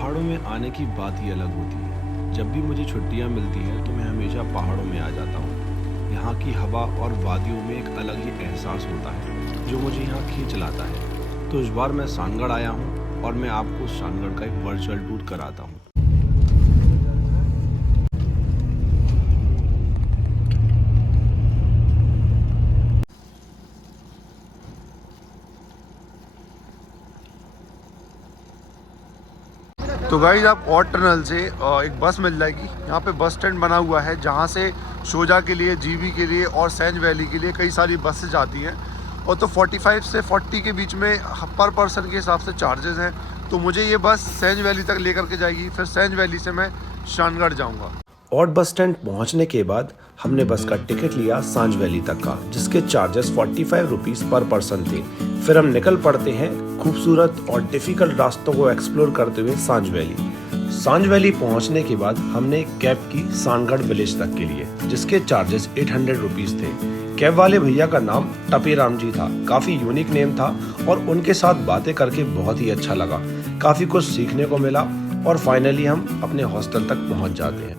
पहाड़ों में आने की बात ही अलग होती है। जब भी मुझे छुट्टियां मिलती हैं तो मैं हमेशा पहाड़ों में आ जाता हूँ। यहाँ की हवा और वादियों में एक अलग ही एहसास होता है जो मुझे यहाँ खींच लाता है। तो इस बार मैं सानगढ़ आया हूँ और मैं आपको सानगढ़ का एक वर्चुअल टूर कराता हूँ। तो गाइज आप और टनल से एक बस मिल जाएगी। यहाँ पे बस स्टैंड बना हुआ है जहाँ से शोजा के लिए, जीबी के लिए और सैंज वैली के लिए कई सारी बसें जाती हैं। और तो 45 से 40 के बीच में पर पर्सन के हिसाब से चार्जेस हैं। तो मुझे ये बस सैंज वैली तक लेकर के जाएगी, फिर सैंज वैली से मैं शानगढ़ जाऊँगा। और बस स्टैंड पहुंचने के बाद हमने बस का टिकट लिया सांझ वैली तक का, जिसके चार्जेस 45 रुपीज़ पर पर्सन थे। फिर हम निकल पड़ते हैं खूबसूरत और डिफिकल्ट रास्तों को एक्सप्लोर करते हुए सांझ वैली। सांझ वैली पहुंचने के बाद हमने कैब की सानगढ़ विलेज तक के लिए, जिसके चार्जेस 800 रुपीज़ थे। कैब वाले भैया का नाम टपेराम जी था। काफ़ी यूनिक नेम था और उनके साथ बातें करके बहुत ही अच्छा लगा। काफ़ी कुछ सीखने को मिला और फाइनली हम अपने हॉस्टल तक पहुंच जाते हैं।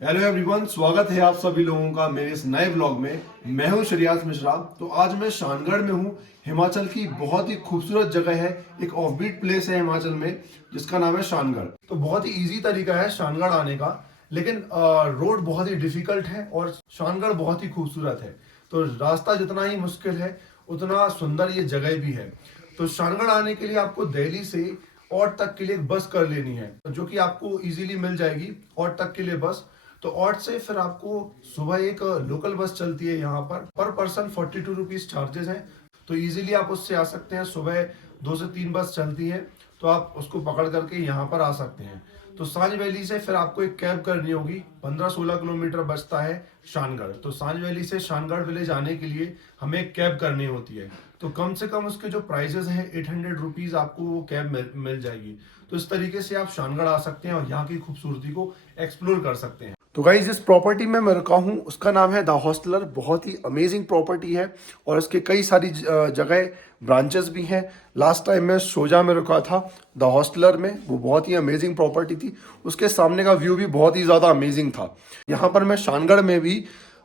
हेलो एवरीवन, स्वागत है आप सभी लोगों का मेरे इस नए व्लॉग में। मैं हूं श्रेयास मिश्रा। तो आज मैं शानगढ़ में हूं। हिमाचल की बहुत ही खूबसूरत जगह है, एक ऑफबीट प्लेस है हिमाचल में जिसका नाम है शानगढ़। तो बहुत ही इजी तरीका है शानगढ़ आने का, लेकिन रोड बहुत ही डिफिकल्ट है और शानगढ़ बहुत ही खूबसूरत है। तो रास्ता जितना ही मुश्किल है उतना सुंदर ये जगह भी है। तो शानगढ़ आने के लिए आपको दिल्ली से औट तक के लिए एक बस कर लेनी है, जो कि आपको इजीली मिल जाएगी। औट तक के लिए बस, तो औट से फिर आपको सुबह एक लोकल बस चलती है यहाँ पर पर्सन 42 रुपीज चार्जेस हैं। तो इजीली आप उससे आ सकते हैं। सुबह 2 से 3 बस चलती है, तो आप उसको पकड़ करके यहाँ पर आ सकते हैं। तो सांझ वैली से फिर आपको एक कैब करनी होगी। 15-16 किलोमीटर बचता है शानगढ़। तो सांझ वैली से शानगढ़ विलेज आने के लिए हमें एक कैब करनी होती है। तो कम से कम उसके जो प्राइजेस हैं 800 रुपीज आपको वो कैब मिल जाएगी। तो इस तरीके से आप शानगढ़ आ सकते हैं और यहाँ की खूबसूरती को एक्सप्लोर कर सकते हैं। तो गाइस, जिस प्रॉपर्टी में मैं रुका हूँ उसका नाम है द हॉस्टलर। बहुत ही अमेजिंग प्रॉपर्टी है और इसके कई सारी जगह ब्रांचेस भी हैं। लास्ट टाइम मैं शोजा में रुका था द हॉस्टलर में, वो बहुत ही अमेजिंग प्रॉपर्टी थी। उसके सामने का व्यू भी बहुत ही ज़्यादा अमेजिंग था। यहाँ पर मैं शानगढ़ में भी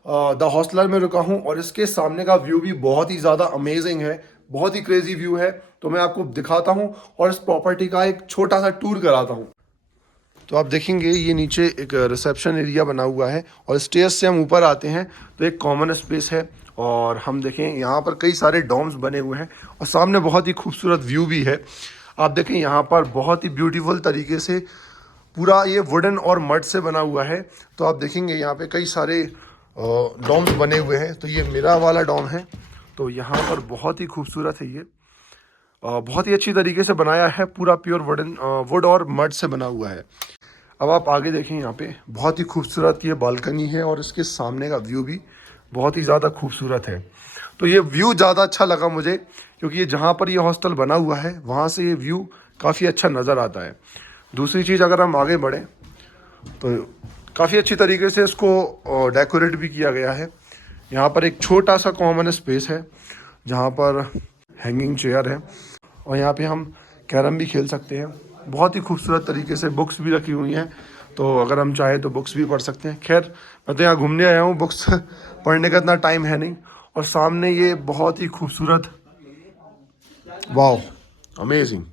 द हॉस्टलर में रुका हूँ और इसके सामने का व्यू भी बहुत ही ज़्यादा अमेजिंग है, बहुत ही क्रेजी व्यू है। तो मैं आपको दिखाता हूँ और इस प्रॉपर्टी का एक छोटा सा टूर कराता हूँ। तो आप देखेंगे ये नीचे एक रिसेप्शन एरिया बना हुआ है और स्टेयर्स से हम ऊपर आते हैं तो एक कॉमन स्पेस है। और हम देखें यहाँ पर कई सारे डॉम्स बने हुए हैं और सामने बहुत ही खूबसूरत व्यू भी है। आप देखें यहाँ पर बहुत ही ब्यूटीफुल तरीके से पूरा ये वुडन और मड से बना हुआ है। तो आप देखेंगे यहाँ पे कई सारे डॉम्स बने हुए हैं। तो ये मेरा वाला डॉम है। तो यहाँ पर बहुत ही खूबसूरत है ये, बहुत ही अच्छी तरीके से बनाया है। पूरा प्योर वुड और मड से बना हुआ है। अब आप आगे देखें, यहाँ पे बहुत ही खूबसूरत ये बालकनी है और इसके सामने का व्यू भी बहुत ही ज़्यादा खूबसूरत है। तो ये व्यू ज़्यादा अच्छा लगा मुझे, क्योंकि ये जहाँ पर ये हॉस्टल बना हुआ है वहाँ से ये व्यू काफ़ी अच्छा नज़र आता है। दूसरी चीज़, अगर हम आगे बढ़ें तो काफ़ी अच्छी तरीके से इसको डेकोरेट भी किया गया है। यहाँ पर एक छोटा सा कॉमन स्पेस है जहाँ पर हैंगिंग चेयर है और यहाँ पे हम कैरम भी खेल सकते हैं। बहुत ही खूबसूरत तरीके से बुक्स भी रखी हुई हैं, तो अगर हम चाहें तो बुक्स भी पढ़ सकते हैं। खैर, मैं तो यहाँ घूमने आया हूँ, बुक्स पढ़ने का इतना टाइम है नहीं। और सामने ये बहुत ही खूबसूरत, वाओ, अमेजिंग।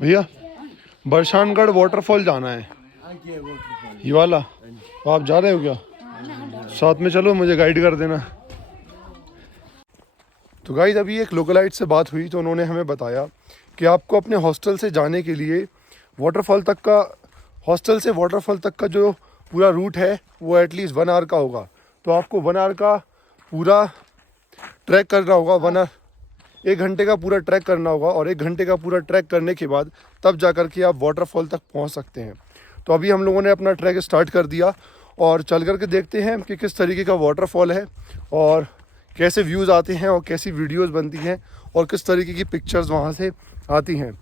भैया, बरसानगढ़ वाटरफॉल जाना है, ये वाला। तो आप जा रहे हो क्या? साथ में चलो, मुझे गाइड कर देना। तो गाइस, अभी एक लोकलाइट से बात हुई तो उन्होंने हमें बताया कि आपको अपने हॉस्टल से जाने के लिए वाटरफॉल तक का, हॉस्टल से वाटरफॉल तक का जो पूरा रूट है वो एटलीस्ट 1 आवर का होगा। तो आपको 1 आवर का पूरा ट्रैक करना होगा, वरना 1 घंटे का पूरा ट्रैक करना होगा, और 1 घंटे का पूरा ट्रैक करने के बाद तब जा कर के आप वाटरफॉल तक पहुंच सकते हैं। तो अभी हम लोगों ने अपना ट्रैक स्टार्ट कर दिया और चल कर के देखते हैं कि किस तरीके का वाटरफॉल है और कैसे व्यूज़ आते हैं और कैसी वीडियोस बनती हैं और किस तरीके की पिक्चर्स वहाँ से आती हैं।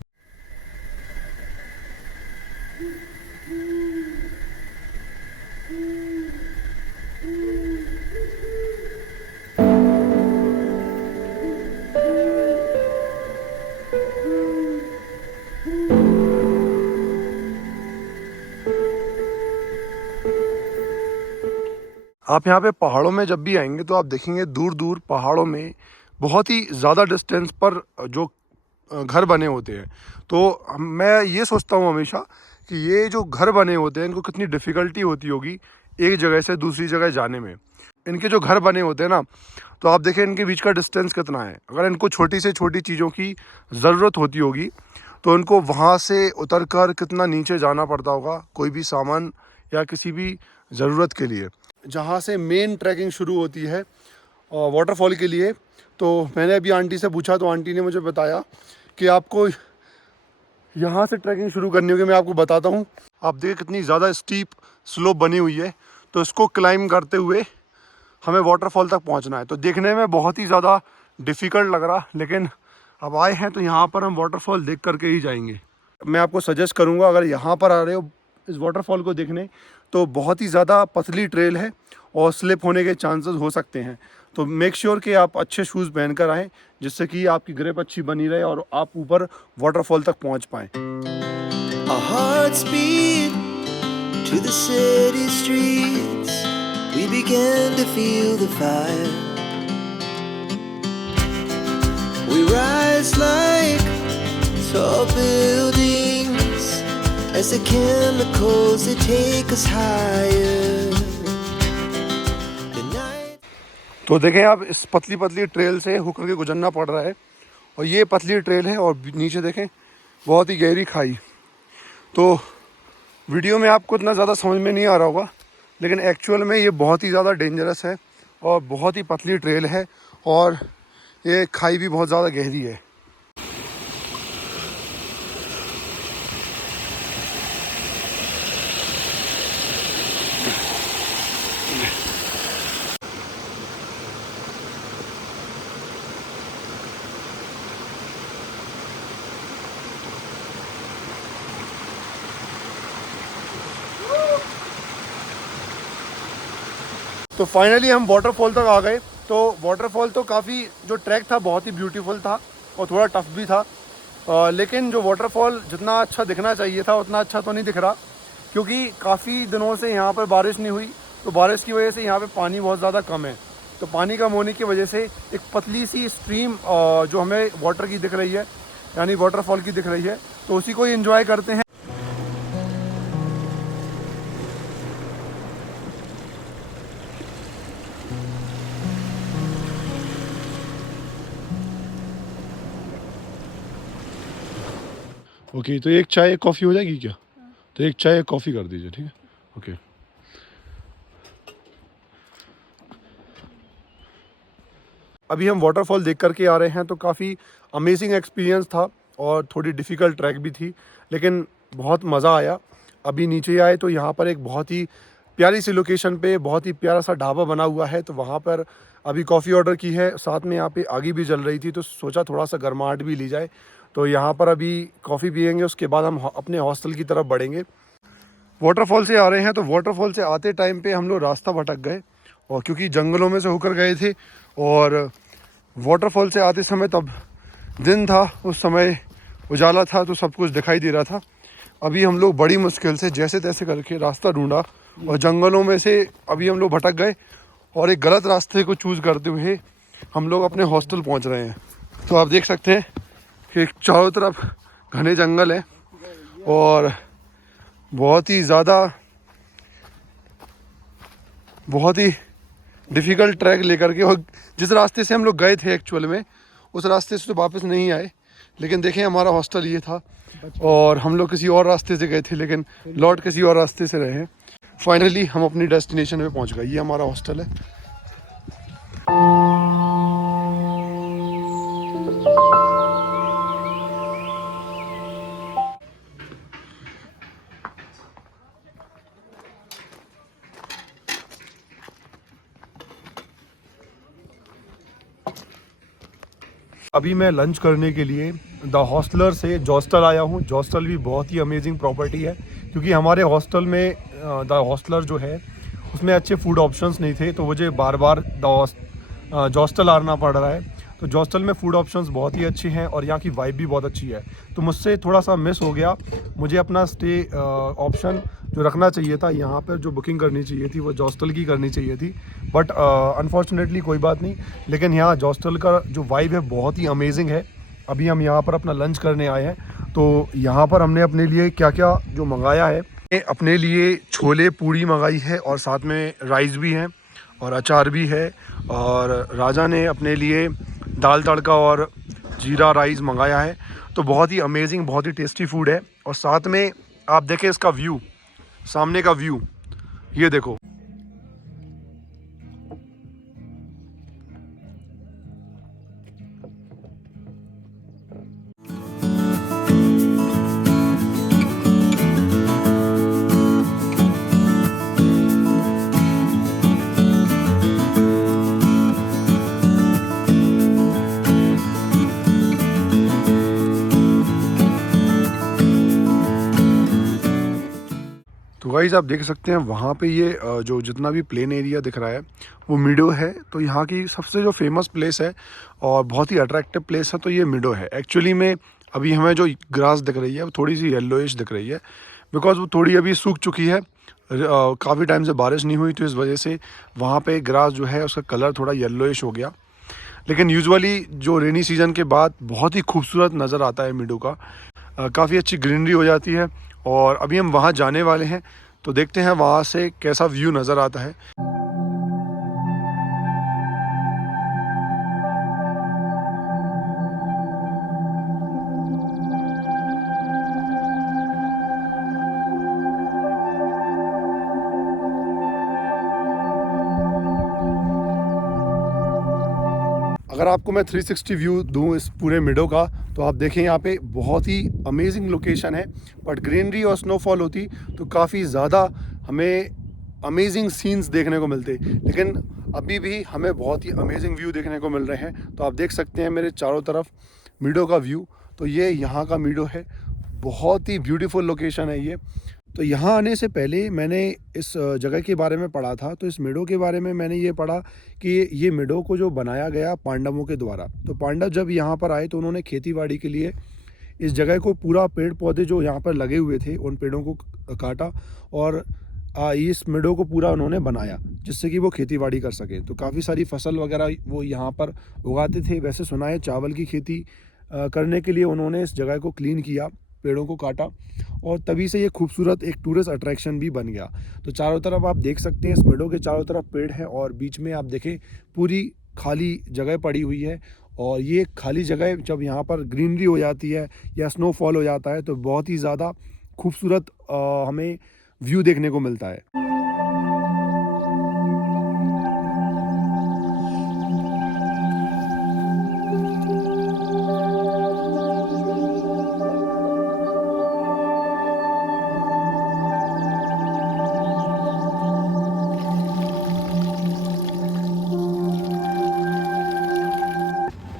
आप यहाँ पे पहाड़ों में जब भी आएंगे तो आप देखेंगे दूर दूर पहाड़ों में बहुत ही ज़्यादा डिस्टेंस पर जो घर बने होते हैं। तो मैं ये सोचता हूँ हमेशा कि ये जो घर बने होते हैं इनको कितनी डिफ़िकल्टी होती होगी एक जगह से दूसरी जगह जाने में। इनके जो घर बने होते हैं ना, तो आप देखें इनके बीच का डिस्टेंस कितना है। अगर इनको छोटी से छोटी चीज़ों की ज़रूरत होती होगी तो इनको वहाँ से उतर कर कितना नीचे जाना पड़ता होगा कोई भी सामान या किसी भी ज़रूरत के लिए। जहाँ से मेन ट्रैकिंग शुरू होती है वाटरफॉल के लिए, तो मैंने अभी आंटी से पूछा तो आंटी ने मुझे बताया कि आपको यहाँ से ट्रैकिंग शुरू करनी होगी। मैं आपको बताता हूँ। आप देखिए कितनी ज़्यादा स्टीप स्लोप बनी हुई है, तो इसको क्लाइंब करते हुए हमें वाटरफॉल तक पहुँचना है। तो देखने में बहुत ही ज़्यादा डिफ़िकल्ट लग रहा, लेकिन अब आए हैं तो यहाँ पर हम वाटरफॉल देख करके ही जाएंगे। मैं आपको सजेस्ट करूँगा, अगर यहाँ पर आ रहे हो इस वाटरफॉल को देखने, तो बहुत ही ज़्यादा पतली ट्रेल है और स्लिप होने के चांसेस हो सकते हैं। तो मेक श्योर कि आप अच्छे शूज़ पहन कर आएँ, जिससे कि आपकी ग्रिप अच्छी बनी रहे और आप ऊपर वाटरफॉल तक पहुँच पाएँ। Our hearts beat to the city streets. We began to feel the fire. We rise like tall buildings as the chemicals they take us higher. The night. तो देखें आप इस पतली पतली ट्रेल से होकर के गुजरना पड़ रहा है, और ये पतली ट्रेल है और नीचे देखें बहुत ही गहरी खाई। तो वीडियो में आपको इतना ज़्यादा समझ में नहीं आ रहा होगा, लेकिन एक्चुअल में ये बहुत ही ज़्यादा डेंजरस है और बहुत ही पतली ट्रेल है और ये खाई भी बहुत ज़्यादा गहरी है। तो फाइनली हम वाटरफॉल तक आ गए। तो वाटरफॉल तो काफ़ी, जो ट्रैक था बहुत ही ब्यूटीफुल था और थोड़ा टफ भी था, लेकिन जो वाटरफॉल जितना अच्छा दिखना चाहिए था उतना अच्छा तो नहीं दिख रहा, क्योंकि काफ़ी दिनों से यहाँ पर बारिश नहीं हुई। तो बारिश की वजह से यहाँ पे पानी बहुत ज़्यादा कम है। तो पानी कम होने की वजह से एक पतली सी स्ट्रीम जो हमें वाटर की दिख रही है, यानी वाटरफॉल की दिख रही है, तो उसी को ही एंजॉय करते हैं। ओके, तो एक चाय एक कॉफ़ी हो जाएगी क्या? तो एक चाय एक कॉफ़ी कर दीजिए, ठीक है? ओके। अभी हम वाटरफॉल देख करके आ रहे हैं, तो काफ़ी अमेजिंग एक्सपीरियंस था और थोड़ी डिफ़िकल्ट ट्रैक भी थी, लेकिन बहुत मज़ा आया। अभी नीचे आए तो यहाँ पर एक बहुत ही प्यारी सी लोकेशन पे बहुत ही प्यारा सा ढाबा बना हुआ है, तो वहाँ पर अभी कॉफ़ी ऑर्डर की है। साथ में यहाँ पे आगी भी जल रही थी, तो सोचा थोड़ा सा गर्माहट भी ली जाए। तो यहाँ पर अभी कॉफ़ी पियेंगे, उसके बाद हम अपने हॉस्टल की तरफ बढ़ेंगे। वाटरफॉल से आ रहे हैं, तो वाटरफॉल से आते टाइम पे हम लोग रास्ता भटक गए, और क्योंकि जंगलों में से होकर गए थे और वाटरफॉल से आते समय तब दिन था, उस समय उजाला था, तो सब कुछ दिखाई दे रहा था। अभी हम लोग बड़ी मुश्किल से जैसे तैसे करके रास्ता ढूंढा और जंगलों में से अभी हम लोग भटक गए और एक गलत रास्ते को चूज़ करते हुए हम लोग अपने हॉस्टल पहुंच रहे हैं। तो आप देख सकते हैं कि चारों तरफ घने जंगल है और बहुत ही डिफ़िकल्ट ट्रैक लेकर के, और जिस रास्ते से हम लोग गए थे एक्चुअल में उस रास्ते से तो वापस नहीं आए। लेकिन देखें हमारा हॉस्टल ये था और हम लोग किसी और रास्ते से गए थे, लेकिन लौट किसी और रास्ते से रहे हैं। फाइनली हम अपनी डेस्टिनेशन पे पहुंच गए। ये हमारा हॉस्टल है। अभी मैं लंच करने के लिए द हॉस्टलर से जॉस्टल आया हूँ। जॉस्टल भी बहुत ही अमेजिंग प्रॉपर्टी है, क्योंकि हमारे हॉस्टल में द हॉस्टलर जो है उसमें अच्छे फूड ऑप्शंस नहीं थे, तो मुझे बार बार जॉस्टल आना पड़ रहा है। तो जॉस्टल में फूड ऑप्शंस बहुत ही अच्छे हैं और यहाँ की वाइब भी बहुत अच्छी है। तो मुझसे थोड़ा सा मिस हो गया, मुझे अपना स्टे ऑप्शन जो रखना चाहिए था, यहाँ पर जो बुकिंग करनी चाहिए थी वो जॉस्टल की करनी चाहिए थी, बट अनफॉर्चुनेटली कोई बात नहीं। लेकिन यहाँ जॉस्टल का जो वाइब है बहुत ही अमेजिंग है। अभी हम यहाँ पर अपना लंच करने आए हैं, तो यहाँ पर हमने अपने लिए क्या क्या जो मंगाया है, अपने लिए छोले पूड़ी मंगाई है और साथ में राइस भी है और अचार भी है, और राजा ने अपने लिए दाल तड़का और जीरा राइस मंगाया है। तो बहुत ही अमेजिंग, बहुत ही टेस्टी फूड है। और साथ में आप देखें इसका व्यू, सामने का व्यू ये देखो। तो गाइस आप देख सकते हैं वहाँ पे ये जो जितना भी प्लेन एरिया दिख रहा है वो मिडो है। तो यहाँ की सबसे जो फेमस प्लेस है और बहुत ही अट्रैक्टिव प्लेस है तो ये मिडो है। एक्चुअली में अभी हमें जो ग्रास दिख रही है वो थोड़ी सी येलोइश दिख रही है, बिकॉज वो थोड़ी अभी सूख चुकी है। काफ़ी टाइम से बारिश नहीं हुई, तो इस वजह से वहाँ पे ग्रास जो है उसका कलर थोड़ा येलोइश हो गया। लेकिन यूजुअली जो रेनी सीज़न के बाद बहुत ही खूबसूरत नज़र आता है मिडो का, काफ़ी अच्छी ग्रीनरी हो जाती है। और अभी हम वहाँ जाने वाले हैं, तो देखते हैं वहाँ से कैसा व्यू नज़र आता है। अगर आपको मैं 360 व्यू दूं इस पूरे मिडो का, तो आप देखें यहाँ पे बहुत ही अमेजिंग लोकेशन है। बट ग्रीनरी और स्नोफॉल होती तो काफ़ी ज़्यादा हमें अमेजिंग सीन्स देखने को मिलते, लेकिन अभी भी हमें बहुत ही अमेजिंग व्यू देखने को मिल रहे हैं। तो आप देख सकते हैं मेरे चारों तरफ मिडो का व्यू। तो ये यहाँ का मिडो है, बहुत ही ब्यूटीफुल लोकेशन है ये। तो यहाँ आने से पहले मैंने इस जगह के बारे में पढ़ा था, तो इस मिडो के बारे में मैंने ये पढ़ा कि ये मिडो को जो बनाया गया पांडवों के द्वारा। तो पांडव जब यहाँ पर आए तो उन्होंने खेतीबाड़ी के लिए इस जगह को पूरा पेड़ पौधे जो यहाँ पर लगे हुए थे उन पेड़ों को काटा और इस मिडो को पूरा उन्होंने बनाया, जिससे कि वो खेतीबाड़ी कर सकें। तो काफ़ी सारी फसल वगैरह वो यहाँ पर उगाते थे। वैसे सुना है चावल की खेती करने के लिए उन्होंने इस जगह को क्लीन किया, पेड़ों को काटा, और तभी से ये खूबसूरत एक टूरिस्ट अट्रैक्शन भी बन गया। तो चारों तरफ आप देख सकते हैं इस मिडो के चारों तरफ पेड़ है और बीच में आप देखें पूरी खाली जगह पड़ी हुई है। और ये खाली जगह जब यहाँ पर ग्रीनरी हो जाती है या स्नोफॉल हो जाता है तो बहुत ही ज़्यादा खूबसूरत हमें व्यू देखने को मिलता है।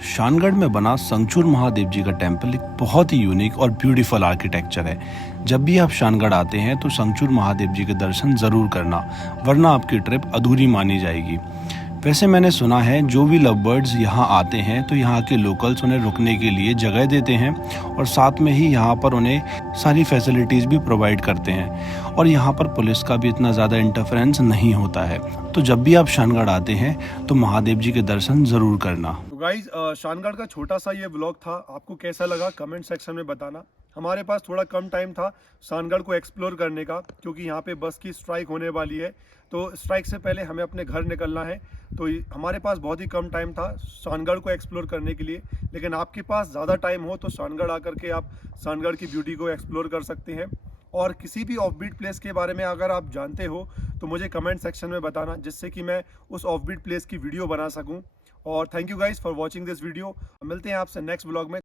शानगढ़ में बना संगचूर महादेव जी का टेम्पल एक बहुत ही यूनिक और ब्यूटीफुल आर्किटेक्चर है। जब भी आप शानगढ़ आते हैं तो संगचूर महादेव जी के दर्शन ज़रूर करना, वरना आपकी ट्रिप अधूरी मानी जाएगी। वैसे मैंने सुना है जो भी लव बर्ड्स यहाँ आते हैं तो यहाँ के लोकल्स उन्हें रुकने के लिए जगह देते हैं और साथ में ही यहाँ पर उन्हें सारी फैसिलिटीज़ भी प्रोवाइड करते हैं, और यहाँ पर पुलिस का भी इतना ज़्यादा इंटरफेरेंस नहीं होता है। तो जब भी आप शानगढ़ आते हैं तो महादेव जी के दर्शन ज़रूर करना। तो गाइज शानगढ़ का छोटा सा ये व्लॉग था, आपको कैसा लगा कमेंट सेक्शन में बताना। हमारे पास थोड़ा कम टाइम था शानगढ़ को एक्सप्लोर करने का, क्योंकि यहाँ पे बस की स्ट्राइक होने वाली है, तो स्ट्राइक से पहले हमें अपने घर निकलना है। तो हमारे पास बहुत ही कम टाइम था शानगढ़ को एक्सप्लोर करने के लिए, लेकिन आपके पास ज़्यादा टाइम हो तो शानगढ़ आकर के आप शानगढ़ की ब्यूटी को एक्सप्लोर कर सकते हैं। और किसी भी ऑफबीट प्लेस के बारे में अगर आप जानते हो तो मुझे कमेंट सेक्शन में बताना, जिससे कि मैं उस ऑफबीट प्लेस की वीडियो बना सकूं। और thank you guys for watching this video. मिलते हैं आपसे नेक्स्ट व्लॉग में।